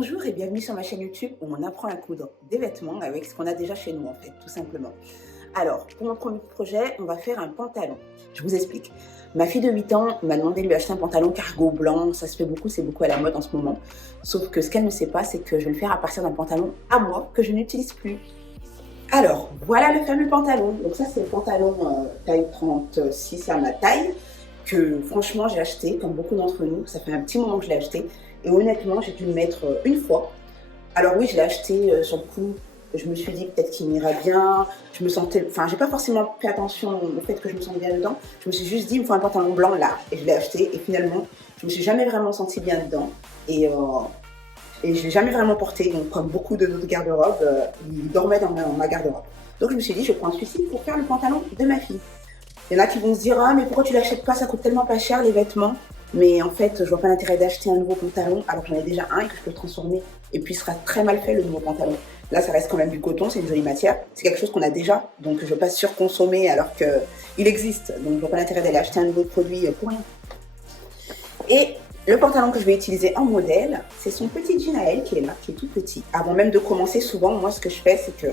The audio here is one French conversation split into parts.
Bonjour et bienvenue sur ma chaîne YouTube où on apprend à coudre des vêtements avec ce qu'on a déjà chez nous en fait, tout simplement. Alors, pour mon premier projet, on va faire un pantalon. Je vous explique. Ma fille de 8 ans m'a demandé de lui acheter un pantalon cargo blanc, ça se fait beaucoup, c'est beaucoup à la mode en ce moment. Sauf que ce qu'elle ne sait pas, c'est que je vais le faire à partir d'un pantalon à moi que je n'utilise plus. Alors, voilà le fameux pantalon. Donc ça, c'est le pantalon taille 36 à ma taille, que franchement, j'ai acheté, comme beaucoup d'entre nous. Ça fait un petit moment que je l'ai acheté. Et honnêtement, j'ai dû le mettre une fois. Alors oui, je l'ai acheté sur le coup. Je me suis dit peut-être qu'il m'ira bien. Je me sentais... Enfin, j'ai pas forcément fait attention au fait que je me sentais bien dedans. Je me suis juste dit, il me faut un pantalon blanc là. Et je l'ai acheté. Et finalement, je me suis jamais vraiment sentie bien dedans. Et je ne l'ai jamais vraiment porté, donc comme beaucoup de notre garde-robe, il dormait dans ma garde-robe. Donc je me suis dit, je prends celui-ci pour faire le pantalon de ma fille. Il y en a qui vont se dire, ah mais pourquoi tu l'achètes pas, ça coûte tellement pas cher les vêtements. Mais en fait, je vois pas l'intérêt d'acheter un nouveau pantalon alors que j'en ai déjà un et que je peux le transformer. Et puis il sera très mal fait le nouveau pantalon. Là, ça reste quand même du coton, c'est une jolie matière. C'est quelque chose qu'on a déjà, donc je ne veux pas surconsommer alors qu'il existe. Donc je vois pas l'intérêt d'aller acheter un nouveau produit pour rien. Et le pantalon que je vais utiliser en modèle, c'est son petit jean à elle qui est là, qui est tout petit. Avant même de commencer, souvent, moi, ce que je fais, c'est que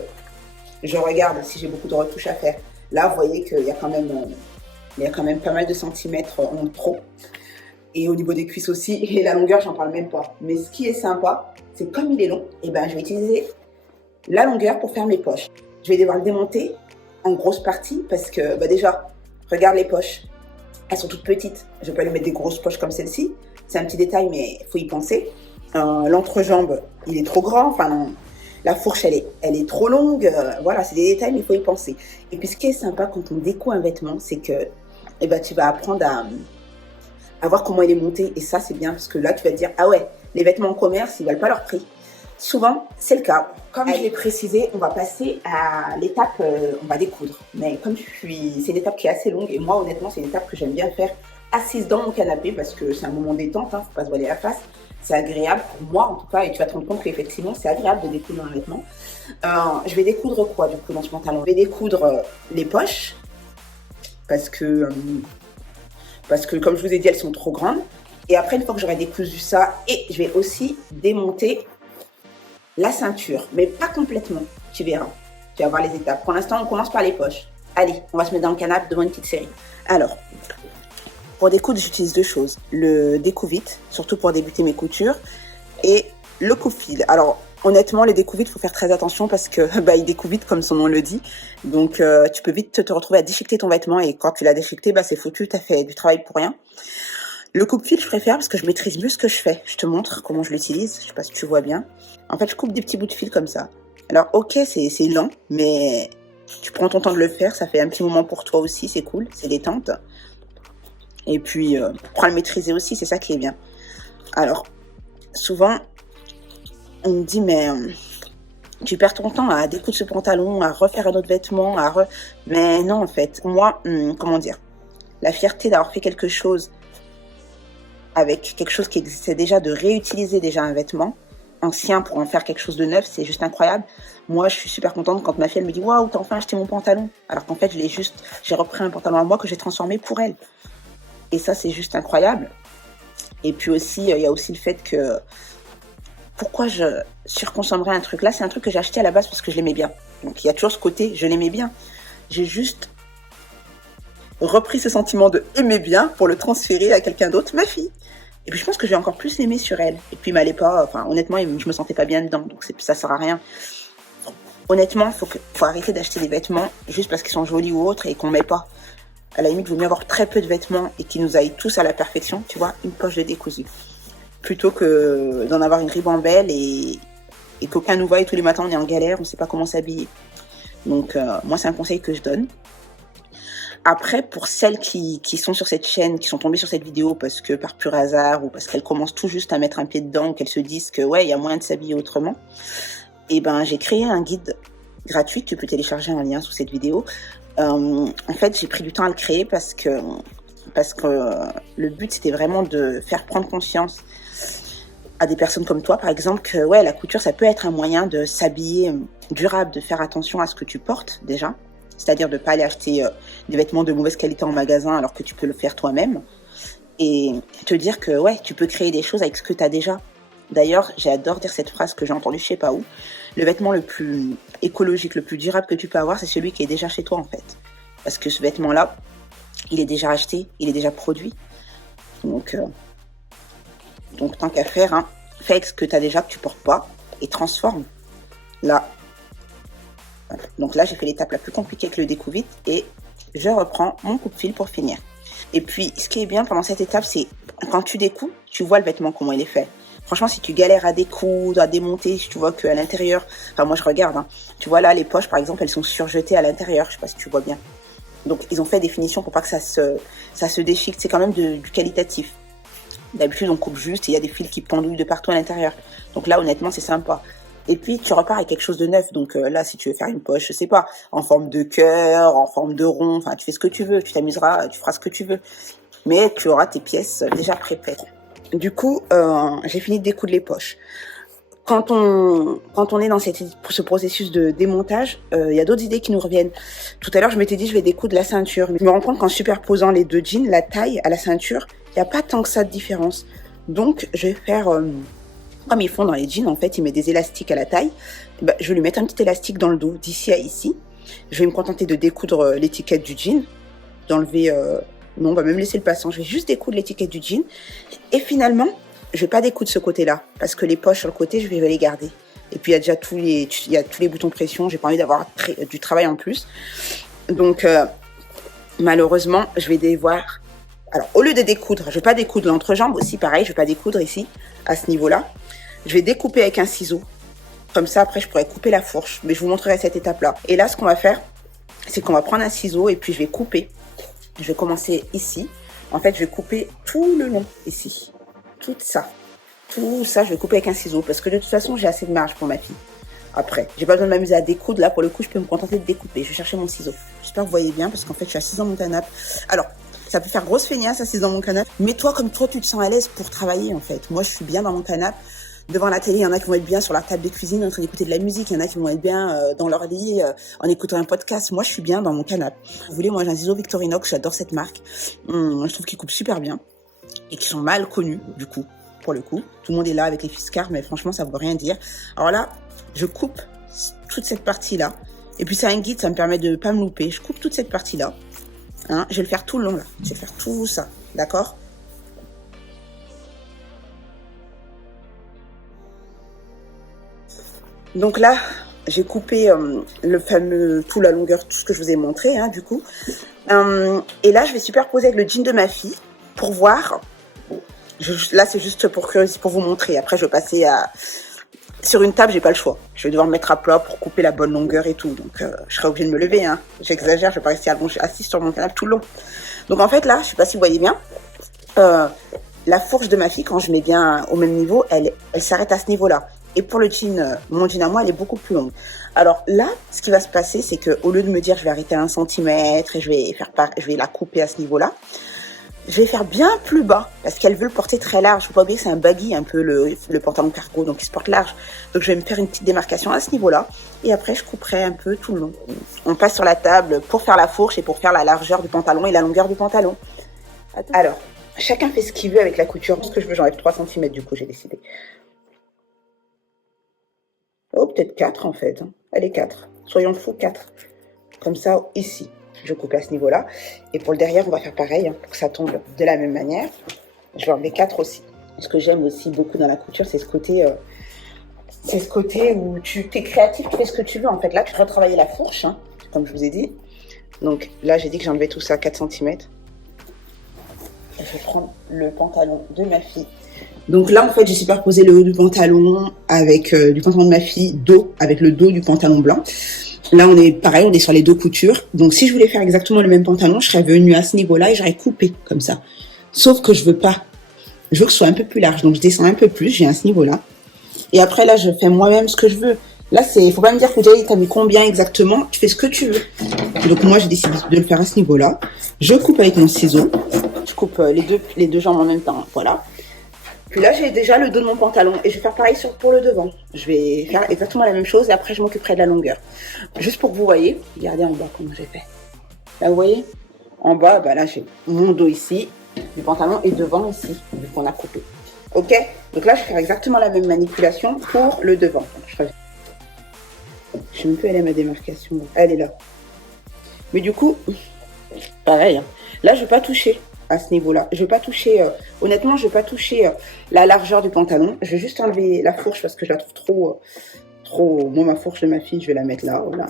je regarde si j'ai beaucoup de retouches à faire. Là, vous voyez qu'il y a quand même pas mal de centimètres en trop. Et au niveau des cuisses aussi, et la longueur, j'en parle même pas. Mais ce qui est sympa, c'est comme il est long, et ben, je vais utiliser la longueur pour faire mes poches. Je vais devoir le démonter en grosse partie parce que, bah déjà, regarde les poches. Elles sont toutes petites. Je peux pas lui mettre des grosses poches comme celle-ci. C'est un petit détail, mais il faut y penser. L'entrejambe, il est trop grand. Enfin, non, la fourche, elle est trop longue. Voilà, c'est des détails, mais il faut y penser. Et puis, ce qui est sympa quand on découd un vêtement, c'est que eh ben, tu vas apprendre à voir comment il est monté. Et ça, c'est bien parce que là, tu vas te dire, ah ouais, les vêtements en commerce, ils valent pas leur prix. Souvent, c'est le cas. Comme je l'ai précisé, on va passer à l'étape, on va découdre. Mais comme c'est une étape qui est assez longue et moi, honnêtement, c'est une étape que j'aime bien faire assise dans mon canapé parce que c'est un moment détente, hein, faut pas se voiler la face. C'est agréable pour moi en tout cas et tu vas te rendre compte qu'effectivement, c'est agréable de découdre un vêtement. Je vais découdre quoi du coup dans ce pantalon? Je vais découdre les poches parce que comme je vous ai dit, elles sont trop grandes. Et après, une fois que j'aurai décousu ça, et je vais aussi démonter la ceinture, mais pas complètement, tu verras. Tu vas voir les étapes. Pour l'instant, on commence par les poches. Allez, on va se mettre dans le canapé devant une petite série. Alors, pour découdre, j'utilise deux choses. Le découpe-vite, surtout pour débuter mes coutures, et le coupe-fil. Alors, honnêtement, les découpe-vite, il faut faire très attention parce que il découpe vite, comme son nom le dit. Donc, tu peux vite te retrouver à déchiqueter ton vêtement et quand tu l'as déchiqueté, c'est foutu, tu as fait du travail pour rien. Le coupe-fil, je préfère parce que je maîtrise mieux ce que je fais. Je te montre comment je l'utilise. Je sais pas si tu vois bien. En fait, je coupe des petits bouts de fil comme ça. Alors, ok, c'est lent, mais tu prends ton temps de le faire. Ça fait un petit moment pour toi aussi, c'est cool, c'est détente. Et puis, prends à le maîtriser aussi, c'est ça qui est bien. Alors, souvent, on me dit, mais tu perds ton temps à découdre ce pantalon, à refaire un autre vêtement, mais non, en fait, moi, comment dire, la fierté d'avoir fait quelque chose avec quelque chose qui existait déjà, de réutiliser déjà un vêtement ancien pour en faire quelque chose de neuf, c'est juste incroyable. Moi, je suis super contente quand ma fille elle me dit waouh, t'as enfin acheté mon pantalon, alors qu'en fait, j'ai repris un pantalon à moi que j'ai transformé pour elle. Et ça, c'est juste incroyable. Et puis aussi, il y a aussi le fait que pourquoi je surconsommerais un truc là, c'est un truc que j'ai acheté à la base parce que je l'aimais bien. Donc il y a toujours ce côté, je l'aimais bien. J'ai juste repris ce sentiment de aimer bien pour le transférer à quelqu'un d'autre, ma fille. Et puis je pense que j'ai encore plus l'aimer sur elle. Et puis il m'allait pas, honnêtement, je me sentais pas bien dedans, donc ça sert à rien. Honnêtement, faut arrêter d'acheter des vêtements juste parce qu'ils sont jolis ou autres et qu'on met pas. À la limite, il vaut mieux avoir très peu de vêtements et qui nous aillent tous à la perfection, tu vois, une poche de décousu. Plutôt que d'en avoir une ribambelle et qu'aucun nous voie et tous les matins on est en galère, on sait pas comment s'habiller. Donc moi c'est un conseil que je donne. Après, pour celles qui sont sur cette chaîne, qui sont tombées sur cette vidéo parce que par pur hasard ou parce qu'elles commencent tout juste à mettre un pied dedans, qu'elles se disent que ouais, il y a moyen de s'habiller autrement, j'ai créé un guide gratuit que tu peux télécharger en lien sous cette vidéo. En fait, j'ai pris du temps à le créer parce que le but c'était vraiment de faire prendre conscience à des personnes comme toi, par exemple, que ouais, la couture ça peut être un moyen de s'habiller durable, de faire attention à ce que tu portes déjà. C'est-à-dire de ne pas aller acheter des vêtements de mauvaise qualité en magasin alors que tu peux le faire toi-même. Et te dire que ouais, tu peux créer des choses avec ce que tu as déjà. D'ailleurs, j'adore dire cette phrase que j'ai entendue je sais pas où. Le vêtement le plus écologique, le plus durable que tu peux avoir, c'est celui qui est déjà chez toi en fait. Parce que ce vêtement-là, il est déjà acheté, il est déjà produit. Donc tant qu'à faire, hein, fais avec ce que tu as déjà, que tu portes pas, et transforme. Là. Voilà. Donc là, j'ai fait l'étape la plus compliquée avec le découpe-vite, et je reprends mon coupe-fil pour finir. Et puis, ce qui est bien pendant cette étape, c'est quand tu découpes, tu vois le vêtement, comment il est fait. Franchement, si tu galères à découdre, à démonter, si tu vois qu'à l'intérieur, enfin moi je regarde, hein, tu vois là, les poches par exemple, elles sont surjetées à l'intérieur, je sais pas si tu vois bien. Donc ils ont fait des finitions pour pas que ça se déchique, c'est quand même du qualitatif. D'habitude on coupe juste et il y a des fils qui pendouillent de partout à l'intérieur. Donc là honnêtement c'est sympa. Et puis tu repars avec quelque chose de neuf. Donc là si tu veux faire une poche, je sais pas, en forme de cœur, en forme de rond, enfin tu fais ce que tu veux, tu t'amuseras, tu feras ce que tu veux. Mais tu auras tes pièces déjà pré-faites. Du coup, j'ai fini de découdre les poches. Quand on est dans ce processus de démontage, il y a d'autres idées qui nous reviennent. Tout à l'heure, je m'étais dit, je vais découdre la ceinture. Mais je me rends compte qu'en superposant les deux jeans, la taille à la ceinture, il n'y a pas tant que ça de différence. Donc, je vais faire, comme ils font dans les jeans, en fait, ils mettent des élastiques à la taille. Ben, je vais lui mettre un petit élastique dans le dos, d'ici à ici. Je vais me contenter de découdre l'étiquette du jean, d'enlever... non, on va même laisser le passant. Je vais juste découdre l'étiquette du jean. Et finalement, je vais pas découdre ce côté-là. Parce que les poches sur le côté, je vais les garder. Et puis, il y a déjà tous les boutons pression. J'ai pas envie d'avoir du travail en plus. Donc, malheureusement, je vais devoir... Alors, au lieu de découdre, je vais pas découdre l'entrejambe aussi. Pareil, je vais pas découdre ici, à ce niveau-là. Je vais découper avec un ciseau. Comme ça, après, je pourrais couper la fourche. Mais je vous montrerai cette étape-là. Et là, ce qu'on va faire, c'est qu'on va prendre un ciseau et puis je vais couper. Je vais commencer ici. En fait, je vais couper tout le long ici. Tout ça, je vais couper avec un ciseau parce que de toute façon, j'ai assez de marge pour ma fille. Après, j'ai pas besoin de m'amuser à découdre. Là, pour le coup, je peux me contenter de découper. Je vais chercher mon ciseau. J'espère que vous voyez bien parce qu'en fait, je suis assise dans mon canapé. Alors, ça peut faire grosse feignasse assise dans mon canapé. Mais toi, comme toi, tu te sens à l'aise pour travailler en fait. Moi, je suis bien dans mon canapé. Devant la télé, il y en a qui vont être bien sur leur table de cuisine en train d'écouter de la musique. Il y en a qui vont être bien dans leur lit en écoutant un podcast. Moi, je suis bien dans mon canapé. Vous voulez, moi, j'ai un ciseau Victorinox. J'adore cette marque. Je trouve qu'ils coupent super bien et qui sont mal connus, du coup, pour le coup. Tout le monde est là avec les fiscars, mais franchement, ça veut rien dire. Alors là, je coupe toute cette partie-là. Et puis, c'est un guide, ça me permet de pas me louper. Je coupe toute cette partie-là. Hein, je vais le faire tout le long, là. Je vais faire tout ça, d'accord ? Donc là, j'ai coupé le fameux, tout la longueur, tout ce que je vous ai montré, hein, du coup. Et là, je vais superposer avec le jean de ma fille pour voir. Là, c'est juste pour curiosité, pour vous montrer. Après, je vais passer sur une table, j'ai pas le choix. Je vais devoir me mettre à plat pour couper la bonne longueur et tout. Donc, je serai obligée de me lever. Hein. J'exagère, je vais pas rester assise sur mon canapé tout le long. Donc, en fait, là, je sais pas si vous voyez bien. La fourche de ma fille, quand je mets bien au même niveau, elle s'arrête à ce niveau-là. Et pour le jean, mon jean à moi, elle est beaucoup plus longue. Alors là, ce qui va se passer, c'est que au lieu de me dire je vais arrêter à 1 centimètre et je vais la couper à ce niveau-là, je vais faire bien plus bas parce qu'elle veut le porter très large. Faut pas oublier que c'est un baggy un peu le pantalon cargo, donc il se porte large. Donc je vais me faire une petite démarcation à ce niveau-là et après je couperai un peu tout le long. On passe sur la table pour faire la fourche et pour faire la largeur du pantalon et la longueur du pantalon. Alors, chacun fait ce qu'il veut avec la couture. Ce que je veux, j'enlève 3 centimètres du coup, j'ai décidé. Oh, peut-être 4 en fait. Allez, 4. Soyons fous, 4. Comme ça, ici. Je coupe à ce niveau-là. Et pour le derrière, on va faire pareil, hein, pour que ça tombe de la même manière. Je vais enlever 4 aussi. Ce que j'aime aussi beaucoup dans la couture, c'est ce côté où tu es créatif, tu fais ce que tu veux. En fait, là, tu retravailles la fourche, hein, comme je vous ai dit. Donc là, j'ai dit que j'enlevais tout ça à 4 cm. Je vais prendre le pantalon de ma fille. Donc là, en fait, j'ai superposé le haut du pantalon avec du pantalon de ma fille, dos, avec le dos du pantalon blanc. Là, on est pareil, on est sur les deux coutures. Donc, si je voulais faire exactement le même pantalon, je serais venue à ce niveau-là et j'aurais coupé comme ça. Sauf que je veux pas. Je veux que ce soit un peu plus large. Donc, je descends un peu plus, j'ai à ce niveau-là. Et après, là, je fais moi-même ce que je veux. Là, faut pas me dire que t'as mis combien exactement. Tu fais ce que tu veux. Donc, moi, j'ai décidé de le faire à ce niveau-là. Je coupe avec mon ciseau. Je coupe les deux jambes en même temps. Voilà. Puis là, j'ai déjà le dos de mon pantalon et je vais faire pareil pour le devant. Je vais faire exactement la même chose et après, je m'occuperai de la longueur. Juste pour que vous voyez, regardez en bas comment j'ai fait. Là, vous voyez, en bas, bah là, j'ai mon dos ici, du pantalon et devant ici, vu qu'on a coupé. Ok? Donc là, je vais faire exactement la même manipulation pour le devant. Je sais même plus, elle est ma démarcation. Elle est là. Mais du coup, pareil. Hein. Là, je ne vais pas toucher à ce niveau-là. Je vais pas toucher, honnêtement, je vais pas toucher la largeur du pantalon. Je vais juste enlever la fourche parce que je la trouve trop. Moi, ma fourche de ma fille, je vais la mettre là. Voilà.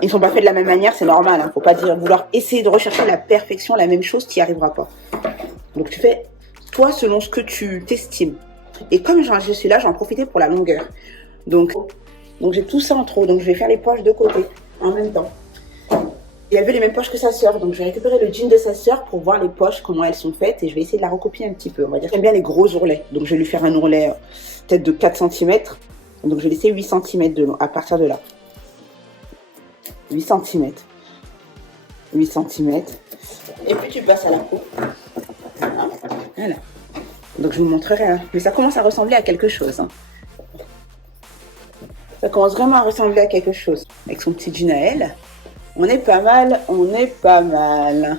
Ils ne sont pas faits de la même manière, c'est normal. Hein. Faut pas dire vouloir essayer de rechercher la perfection, la même chose, tu n'y arriveras pas. Donc tu fais toi selon ce que tu t'estimes. Et comme je suis là, j'en profitais pour la longueur. Donc j'ai tout ça en trop. Donc je vais faire les poches de côté en même temps. Et elle veut les mêmes poches que sa sœur. Donc je vais récupérer le jean de sa sœur pour voir les poches, comment elles sont faites. Et je vais essayer de la recopier un petit peu. On va dire qu'elle aime bien les gros ourlets. Donc je vais lui faire un ourlet peut-être de 4 cm. Donc je vais laisser 8 cm de long à partir de là. 8 cm. 8 cm. Et puis tu passes à la coupe. Voilà. Donc je vous montrerai. Hein. Mais ça commence à ressembler à quelque chose. Hein. Ça commence vraiment à ressembler à quelque chose. Avec son petit jean à elle. On est pas mal, on est pas mal.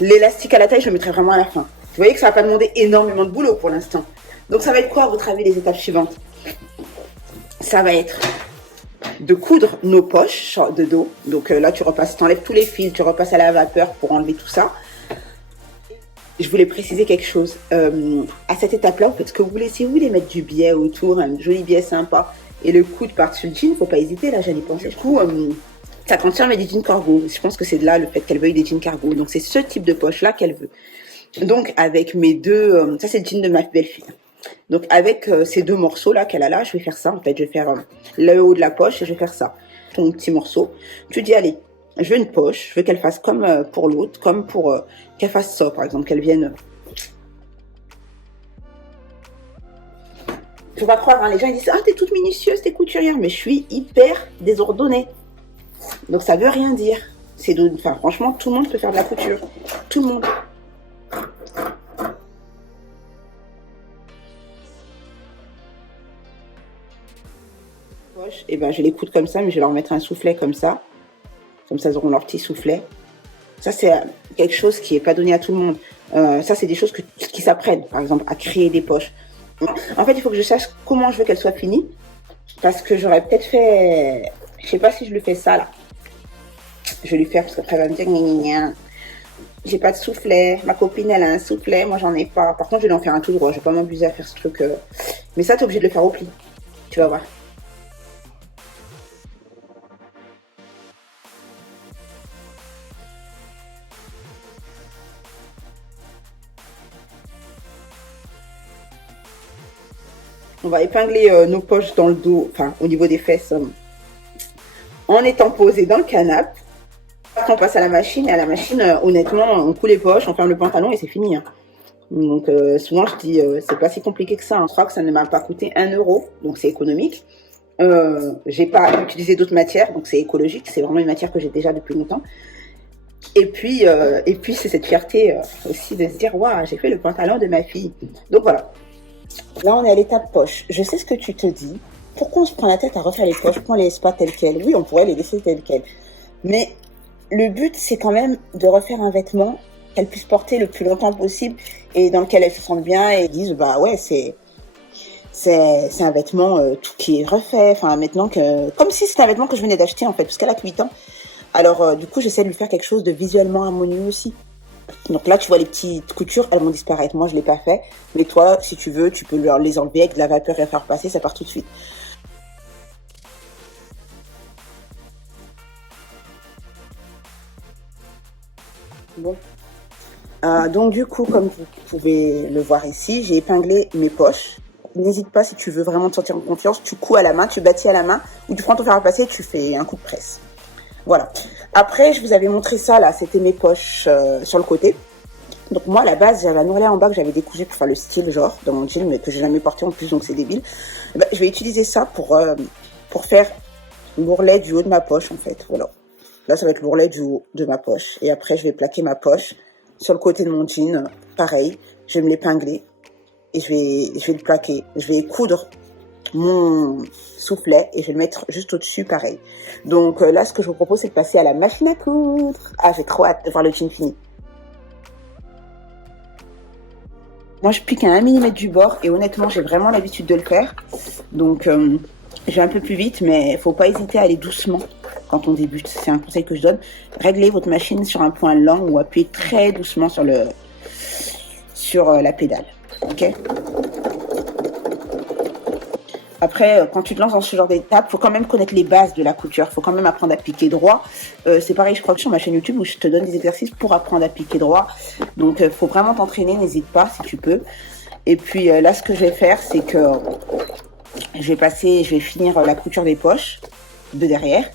L'élastique à la taille, je le mettrai vraiment à la fin. Vous voyez que ça va pas demander énormément de boulot pour l'instant. Donc ça va être quoi à votre avis les étapes suivantes? Ça va être de coudre nos poches de dos. Donc là tu repasses, tu enlèves tous les fils, tu repasses à la vapeur pour enlever tout ça. Je voulais préciser quelque chose. À cette étape-là, en fait, ce que vous voulez, si vous voulez mettre du biais autour, un joli biais sympa, et le coude par-dessus le jean, faut pas hésiter, là j'allais penser. Du coup, ça contient des jeans cargo. Je pense que c'est de là le fait qu'elle veuille des jeans cargo. Donc c'est ce type de poche-là qu'elle veut. Donc avec mes deux, ça c'est le jean de ma belle-fille. Donc avec ces deux morceaux-là qu'elle a là, je vais faire ça. En fait, je vais faire le haut de la poche et je vais faire ça. Ton petit morceau. Tu dis, allez, je veux une poche. Je veux qu'elle fasse comme pour l'autre, comme pour qu'elle fasse ça, par exemple, qu'elle vienne. Faut pas croire, hein, les gens ils disent, ah, t'es toute minutieuse, t'es couturière. Mais je suis hyper désordonnée. Donc ça veut rien dire. Enfin, franchement, tout le monde peut faire de la couture. Tout le monde. Et ben, je vais les coudre comme ça, mais je vais leur mettre un soufflet comme ça. Comme ça, ils auront leur petit soufflet. Ça, c'est quelque chose qui n'est pas donné à tout le monde. Ça, c'est des choses qui s'apprennent, par exemple, à créer des poches. En fait, il faut que je sache comment je veux qu'elle soit finie. Parce que j'aurais peut-être fait... Je sais pas si je lui fais ça, là. Je vais lui faire, parce qu'après, elle va me dire, gna, gna, gna. J'ai pas de soufflet. Ma copine, elle a un soufflet. Moi, j'en ai pas. Par contre, je vais en faire un tout droit. Je vais pas m'abuser à faire ce truc. Mais ça, t'es obligé de le faire au pli. Tu vas voir. On va épingler nos poches dans le dos, enfin, au niveau des fesses, en étant posé dans le canapé. Après, on passe à la machine. Et à la machine, honnêtement, on coud les poches, on ferme le pantalon et c'est fini. Hein. Donc, souvent, je dis, c'est pas si compliqué que ça. Hein. Je crois que ça ne m'a pas coûté 1 euro, donc c'est économique. J'ai pas utilisé d'autres matières, donc c'est écologique. C'est vraiment une matière que j'ai déjà depuis longtemps. Et puis c'est cette fierté aussi de se dire, waouh, j'ai fait le pantalon de ma fille. Donc voilà. Là, on est à l'étape poche. Je sais ce que tu te dis. Pourquoi on se prend la tête à refaire les poches? Pourquoi on les laisse pas telles quelles? Oui, on pourrait les laisser telles quelles. Mais le but, c'est quand même de refaire un vêtement qu'elle puisse porter le plus longtemps possible et dans lequel elle se sente bien et disent, bah ouais, c'est un vêtement tout qui est refait. Enfin, maintenant que... Comme si c'était un vêtement que je venais d'acheter, en fait, parce qu'elle a que 8 ans. Alors, du coup, j'essaie de lui faire quelque chose de visuellement harmonieux aussi. Donc là, tu vois les petites coutures, elles vont disparaître. Moi, je ne l'ai pas fait. Mais toi, si tu veux, tu peux les enlever avec de la vapeur et faire passer, ça part tout de suite. Bon. Donc du coup, comme vous pouvez le voir ici, j'ai épinglé mes poches. N'hésite pas, si tu veux vraiment te sentir en confiance, tu couds à la main, tu bâtis à la main, ou tu prends ton fer à passer et tu fais un coup de presse. Voilà. Après, je vous avais montré ça, là, c'était mes poches sur le côté. Donc moi, à la base, j'avais un ourlet en bas que j'avais décousé pour faire le style, genre, dans mon jean, mais que j'ai jamais porté en plus, donc c'est débile. Ben, je vais utiliser ça pour faire l'ourlet du haut de ma poche, en fait. Voilà. Là, ça va être l'ourlet du haut de ma poche. Et après, je vais plaquer ma poche sur le côté de mon jean. Pareil, je vais me l'épingler et je vais le plaquer. Je vais coudre mon soufflet et je vais le mettre juste au-dessus, pareil. Donc là, ce que je vous propose, c'est de passer à la machine à coudre. Ah, j'ai trop hâte de voir le jean fini. Moi, je pique à 1 millimètre du bord et honnêtement, j'ai vraiment l'habitude de le faire. Donc, je vais un peu plus vite, mais il ne faut pas hésiter à aller doucement quand on débute. C'est un conseil que je donne. Réglez votre machine sur un point lent ou appuyez très doucement sur la pédale. Ok. Après, quand tu te lances dans ce genre d'étape, faut quand même connaître les bases de la couture. Faut quand même apprendre à piquer droit. C'est pareil, je crois que sur ma chaîne YouTube où je te donne des exercices pour apprendre à piquer droit. Donc, faut vraiment t'entraîner. N'hésite pas si tu peux. Et puis là, ce que je vais faire, c'est que je vais finir la couture des poches de derrière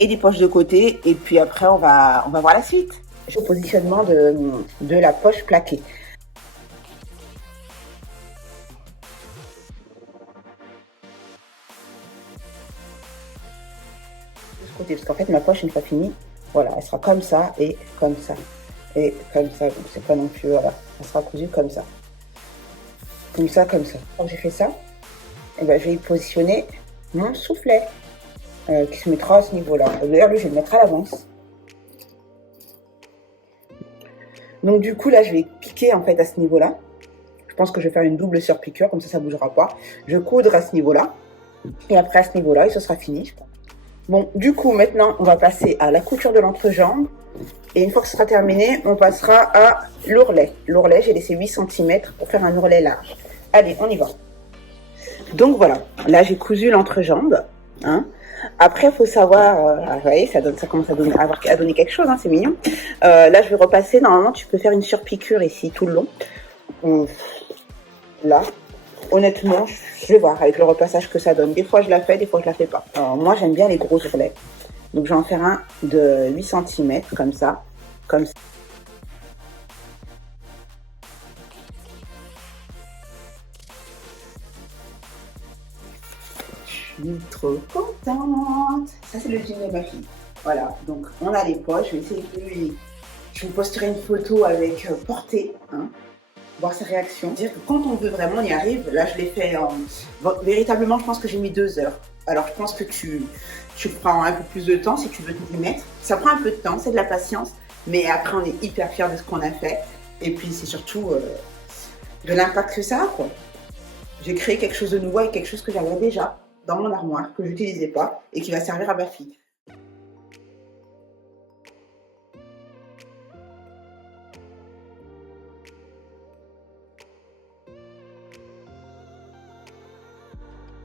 et des poches de côté. Et puis après, on va voir la suite. Le positionnement de la poche plaquée. Côté, parce qu'en fait ma poche une fois finie, voilà, elle sera comme ça et comme ça et comme ça, donc c'est pas non plus, voilà, elle sera cousue comme ça, comme ça, comme ça. Quand j'ai fait ça, et ben, je vais y positionner mon soufflet qui se mettra à ce niveau là. D'ailleurs lui je vais le mettre à l'avance. Donc du coup là je vais piquer en fait à ce niveau là. Je pense que je vais faire une double surpiqûre, comme ça bougera pas. Je coudre à ce niveau là et après à ce niveau là et ce sera fini, je pense. Bon, du coup, maintenant, on va passer à la couture de l'entrejambe. Et une fois que ce sera terminé, on passera à l'ourlet. L'ourlet, j'ai laissé 8 cm pour faire un ourlet large. Allez, on y va. Donc voilà, là, j'ai cousu l'entrejambe. Hein. Après, il faut savoir, vous voyez, ça commence à donner quelque chose, hein, c'est mignon. Là, je vais repasser. Normalement, tu peux faire une surpiqûre ici tout le long. Là. Honnêtement, je vais voir avec le repassage que ça donne. Des fois, je la fais, des fois, je la fais pas. Alors, moi, j'aime bien les gros ourlets. Donc, je vais en faire un de 8 cm, comme ça. Comme ça. Je suis trop contente. Ça, c'est le jean de ma fille. Voilà. Donc, on a les poches. Je vais essayer de lui... Je vous posterai une photo avec portée, hein. Voir ses réactions. Dire que quand on veut vraiment, on y arrive. Là, je l'ai fait en... Bon, véritablement, je pense que j'ai mis 2 heures. Alors, je pense que tu prends un peu plus de temps si tu veux t'y mettre. Ça prend un peu de temps, c'est de la patience. Mais après, on est hyper fiers de ce qu'on a fait. Et puis, c'est surtout de l'impact que ça a, quoi. J'ai créé quelque chose de nouveau avec quelque chose que j'avais déjà dans mon armoire, que je n'utilisais pas et qui va servir à ma fille.